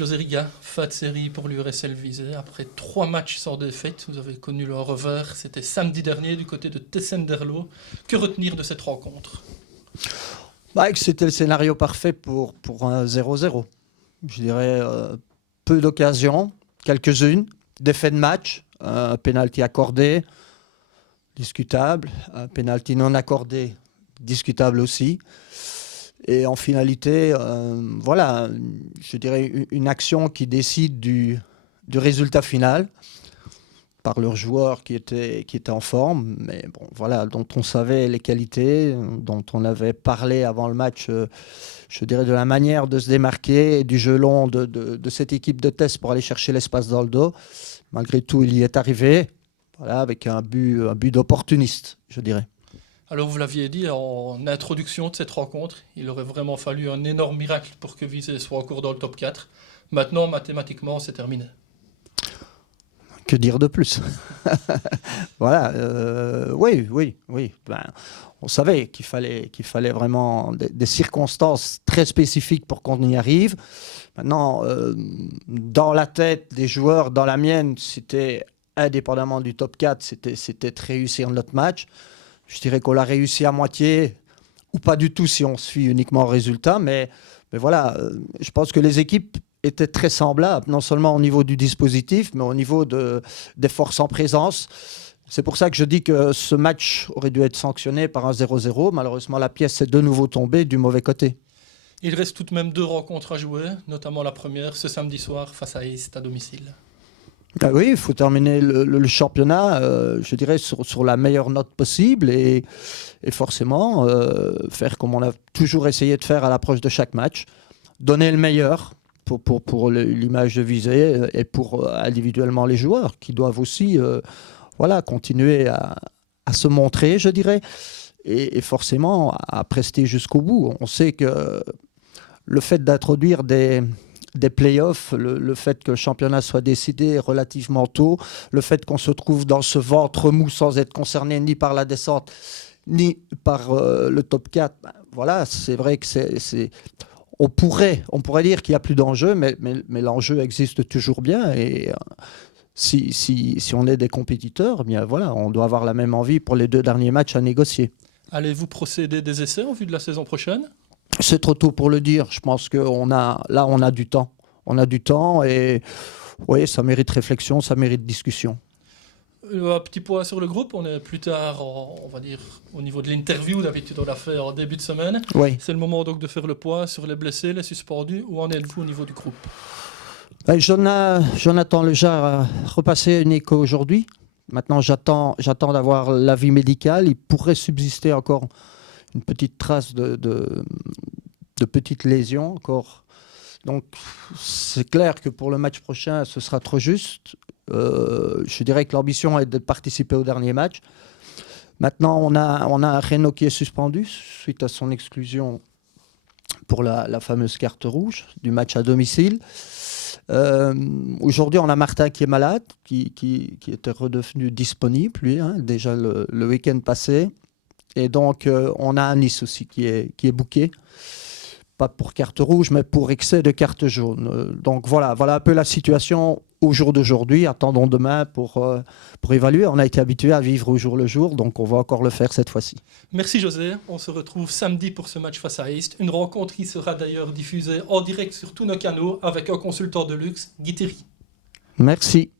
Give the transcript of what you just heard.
José Riga, fin de série pour l'URSL Visé. Après 3 matchs sans défaite, vous avez connu le revers. C'était samedi dernier du côté de Tessenderlo. Que retenir de cette rencontre? C'était le scénario parfait pour un 0-0. Je dirais peu d'occasions, quelques-unes, des faits de match, un penalty accordé, discutable, un penalty non accordé, discutable aussi. Et en finalité, je dirais une action qui décide du résultat final par leurs joueurs qui étaient en forme, mais bon, voilà, dont on savait les qualités, dont on avait parlé avant le match, je dirais de la manière de se démarquer et du jeu long de cette équipe de test pour aller chercher l'espace dans le dos. Malgré tout, il y est arrivé, voilà, avec un but d'opportuniste, je dirais. Alors vous l'aviez dit en introduction de cette rencontre, il aurait vraiment fallu un énorme miracle pour que Visé soit encore dans le top 4. Maintenant, mathématiquement, c'est terminé. Que dire de plus? Voilà, oui. On savait qu'il fallait vraiment des circonstances très spécifiques pour qu'on y arrive. Maintenant, dans la tête des joueurs, dans la mienne, c'était indépendamment du top 4, c'était de réussir notre match. Je dirais qu'on l'a réussi à moitié, ou pas du tout si on se fie uniquement au résultat, mais voilà, je pense que les équipes étaient très semblables, non seulement au niveau du dispositif, mais au niveau des forces en présence. C'est pour ça que je dis que ce match aurait dû être sanctionné par un 0-0. Malheureusement, la pièce est de nouveau tombée du mauvais côté. Il reste tout de même 2 rencontres à jouer, notamment la première ce samedi soir face à East à domicile. Oui, il faut terminer le championnat, je dirais, sur la meilleure note possible et forcément faire comme on a toujours essayé de faire à l'approche de chaque match, donner le meilleur pour l'image de Visé et pour individuellement les joueurs qui doivent aussi continuer à se montrer, je dirais, et forcément à prester jusqu'au bout. On sait que le fait d'introduire des playoffs, le fait que le championnat soit décidé relativement tôt, le fait qu'on se trouve dans ce ventre mou sans être concerné ni par la descente, ni par le top 4, voilà, c'est vrai que on pourrait dire qu'il n'y a plus d'enjeu, mais l'enjeu existe toujours bien et si on est des compétiteurs, bien voilà, on doit avoir la même envie pour les 2 derniers matchs à négocier. Allez-vous procéder des essais en vue de la saison prochaine? C'est trop tôt pour le dire. Je pense qu'on a du temps. On a du temps et oui, ça mérite réflexion, ça mérite discussion. Un petit point sur le groupe, on est plus tard, on va dire, au niveau de l'interview, d'habitude on l'a fait en début de semaine. Oui. C'est le moment donc de faire le point sur les blessés, les suspendus. Où en êtes-vous au niveau du groupe? Jonathan Lejar a repassé une écho aujourd'hui. Maintenant, j'attends d'avoir l'avis médical. Il pourrait subsister encore une petite trace de petites lésions encore. Donc, c'est clair que pour le match prochain, ce sera trop juste. Je dirais que l'ambition est de participer au dernier match. Maintenant, on a un Renaud qui est suspendu suite à son exclusion pour la fameuse carte rouge du match à domicile. Aujourd'hui, on a Martin qui est malade, qui était redevenu disponible, lui, déjà le week-end passé. Et donc, on a Nice aussi qui est booké. Pas pour carte rouge, mais pour excès de carte jaune. Donc voilà un peu la situation au jour d'aujourd'hui. Attendons demain pour évaluer. On a été habitué à vivre au jour le jour, donc on va encore le faire cette fois-ci. Merci José, on se retrouve samedi pour ce match face à East. Une rencontre qui sera d'ailleurs diffusée en direct sur tous nos canaux avec un consultant de luxe, Guy Thierry. Merci.